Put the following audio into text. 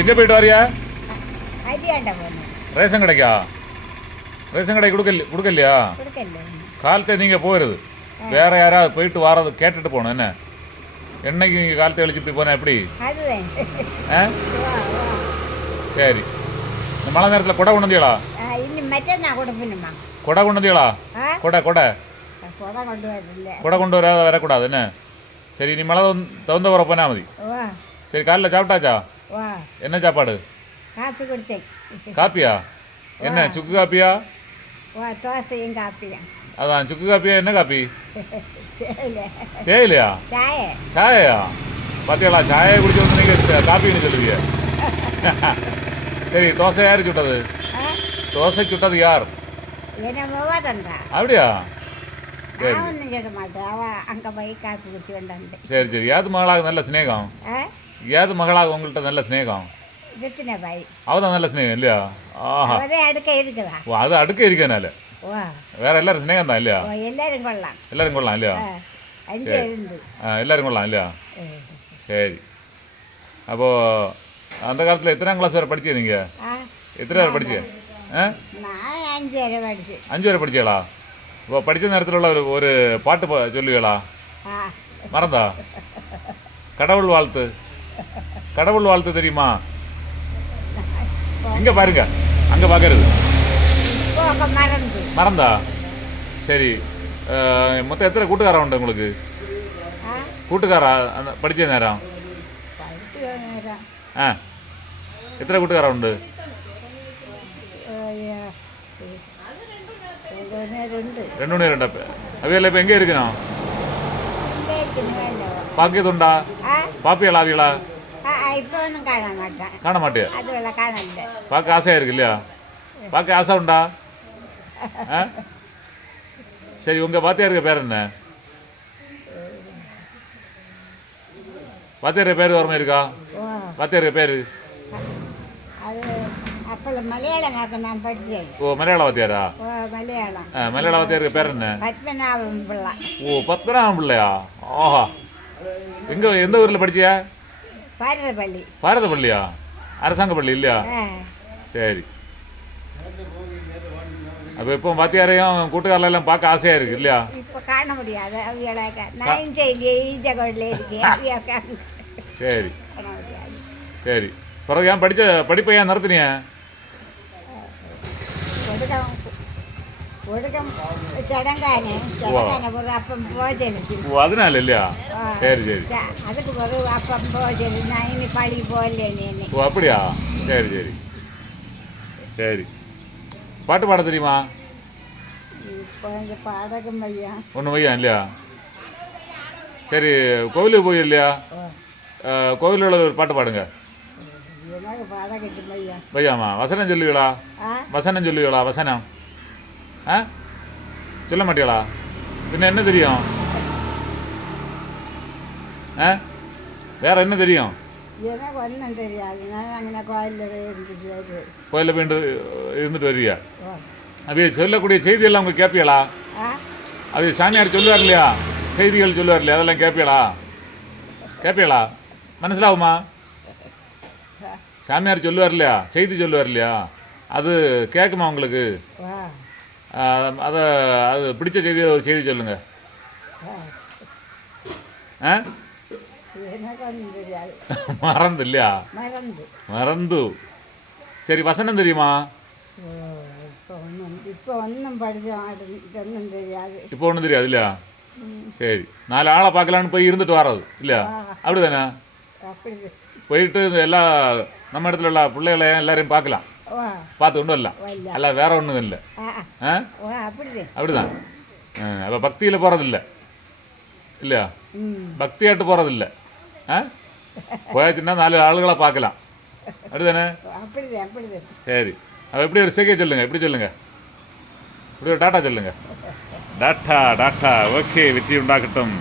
எங்கே போயிட்டு வரியா? அரியாண்ட போனேன். ரேஷன் கடைக்கா? ரேஷன் கடை கொடுக்கலையா? காலத்தை நீங்கள் போயிடுது, வேற யாராவது போயிட்டு வாரது கேட்டுட்டு போகணும். என்ன என்னைக்கு நீங்கள் காலத்தை கழிச்சு இப்படி போனேன் எப்படி? ஆ சரி. இந்த மழை நேரத்தில் கொடை கொண்டு வந்தீங்களா? கொடை கொண்டு வந்தீங்களா? கொடை கொடை கொடை கொண்டு வராத வரக்கூடாது. என்ன சரி, நீ மழை தகுந்த வர போனா மதி. சரி, காலையில் சாப்பிட்டாச்சா? என்ன சாப்பாடு? காப்பியா? என்ன சுக்கு காப்பியா? அதான் சுக்கு காப்பியா? என்ன காப்பி? தேயிலையா? சாயா? பாத்தியாளா, சாயை குடிச்சு வந்து நீங்கள் காப்பின்னு சொல்லுவீங்க. சரி, தோசை யார் சுட்டது? தோசை சுட்டது யார்? அப்படியா? சரி சரி சரி. ஏது மகளாக நல்ல ஸ்நேகம்? ஏது மகளாக உங்கள்கிட்ட நல்ல ஸ்நேகம்? அவதான் நல்ல ஸ்நேகம் இல்லையா? ஆஹா, அது அடுக்க இருக்கனால வேற எல்லாரும் ஸ்நேகம் தான் இல்லையா? எல்லாரும் கொள்ளலாம் இல்லையா? எல்லாரும் கொள்ளலாம் இல்லையா? சரி. அப்போது அந்த காலத்தில் எத்தனாம் கிளாஸ் வரை படிச்சீங்க நீங்கள்? எத்தனை வரை படிச்சீங்க? 5 வரை படிச்சீங்களா? இப்போ படித்த நேரத்தில் உள்ள ஒரு பாட்டு சொல்லுவீங்களா? மறந்தா? கடவுள் வாழ்த்து. கடவுள் வாழ்த்து தெரியுமா? இங்கே பாருங்க, அங்கே பார்க்கறது மறந்தா? சரி. மொத்தம் எத்தனை கூட்டுக்காரா உண்டு உங்களுக்கு? கூட்டுக்காரா அந்த படித்த நேரம்? ஆ, எத்தனை கூட்டுக்காரா உண்டு? 2 அவையில இப்போ எங்கே இருக்கணும்? பாக்கியதுண்டா? பாப்பியலா அவியலா? காண மாட்டியா? பார்க்க ஆசையாக இருக்கு இல்லையா? பார்க்க ஆசை உண்டா? ஆ சரி. உங்கள் வாத்தியாருக்கு பேர் என்ன? வாத்தியார் பேர் வரமா இருக்கா? வாத்தியாருக்கு பேர்? ஓ, மலையாள வாத்தியாரா? மலையாள வாத்தியாருக்கு பேர் என்ன? ஓ, பத்மநாபம் பிள்ளையா? ஆஹா. எந்த ஊரில் படிச்சியா? பாரதப்பள்ளியா? அரசாங்க பள்ளி இல்லையா? சரி. அப்போ இப்போ வாத்தியாரையும் கூட்டுக்காரெல்லாம் பார்க்க ஆசையாக இருக்கு இல்லையா? சரி சரி. பிறகு ஏன் படிப்பை ஏன் நிறுத்தினிய? அதனால இல்லையா? சரி சரி. ஓ, அப்படியா? சரி சரி சரி. பாட்டு பாட தெரியுமா? ஒன்றும் வையா இல்லையா? சரி, கோவிலுக்கு போய் இல்லையா? கோவிலில் உள்ள ஒரு பாட்டு பாடுங்க. வையாமா? வசனம் சொல்லுவீங்களா? வசனம் சொல்லுவீங்களா? வசனம் ஆ சொல்ல மாட்டீங்களா? பின்ன என்ன தெரியும்? ஆ வேற என்ன தெரியும்? கோயிலில் போயிட்டு இருந்துட்டு வருவியா? அது சொல்லக்கூடிய செய்தியெல்லாம் அவங்க கேட்பீங்களா? அது சாமியார் சொல்லுவார் இல்லையா? செய்திகள் சொல்லுவார் இல்லையா? அதெல்லாம் கேட்பீங்களா? மனசிலாகுமா? சாமியார் சொல்லுவார் இல்லையா? செய்தி சொல்லுவார் இல்லையா? அது கேட்குமா உங்களுக்கு? அது பிடிச்ச செய்தி ஒரு செய்தி சொல்லுங்க. ஆ மறந்து இல்லையா? மறந்து. சரி, வசனம் தெரியுமா? இப்போ ஒன்றும் தெரியாது இல்லையா? சரி. 4 ஆளை பார்க்கலான்னு போய் இருந்துட்டு வர்றது இல்லையா? அப்படிதானே? போயிட்டு எல்லா நம்ம இடத்துல உள்ள பிள்ளைகளை எல்லாரையும் பார்க்கலாம், பார்த்து கொண்டு வரலாம். அல்ல வேற ஒன்றும் இல்லை. அப்படிதான். அப்போ பக்தியில் போகிறதில்ல இல்லையா? பக்தியாட்டு போகிறதில்ல. போயாச்சுன்னா 4 ஆளுகளை பார்க்கலாம். அப்படிதானே? சரி. அப்போ எப்படி ஒரு செய்கை சொல்லுங்க, எப்படி சொல்லுங்க, இப்படி ஒரு டாட்டா சொல்லுங்க. Tata tata. ஓகே, வெற்றி உண்டாக்கட்டும்.